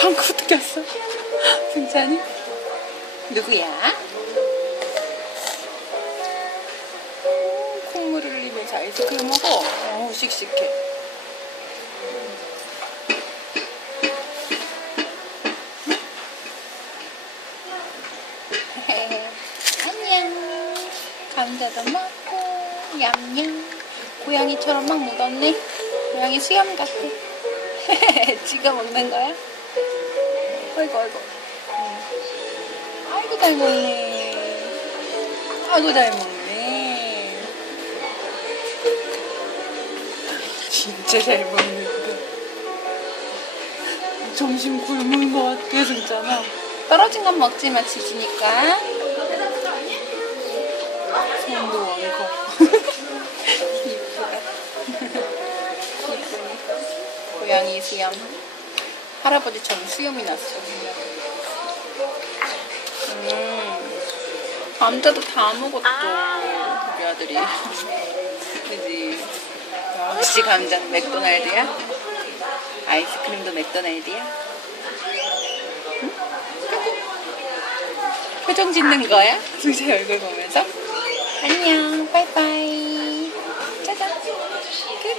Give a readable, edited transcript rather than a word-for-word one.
방구 꼈어. 승찬이? 누구야? 콧물을 흘리면서 아이스크림 먹어. 어우, 씩씩해. 안녕. 감자도 먹고 얌얌. 고양이처럼 막 묻었네. 고양이 수염 같아. 지가 먹는 거야? 아이고 아이고. 아이고 잘 먹네. 아이고 잘 먹네. 진짜 잘 먹는다. 점심 굶은 것 같아 진짜나. 떨어진 건 먹지마 지지니까. 손도 왕거. 이쁘다. 이쁘니. 고양이 수염. 할아버지처럼 수염이 났어. 감자도 다 먹었죠. 우리 아들이. 그지? 역시 감자는 맥도날드야? 아이스크림도 맥도날드야? 응? 표정 짓는 거야? 승재 얼굴 보면서? 안녕, 빠이빠이. 짜잔. 끝.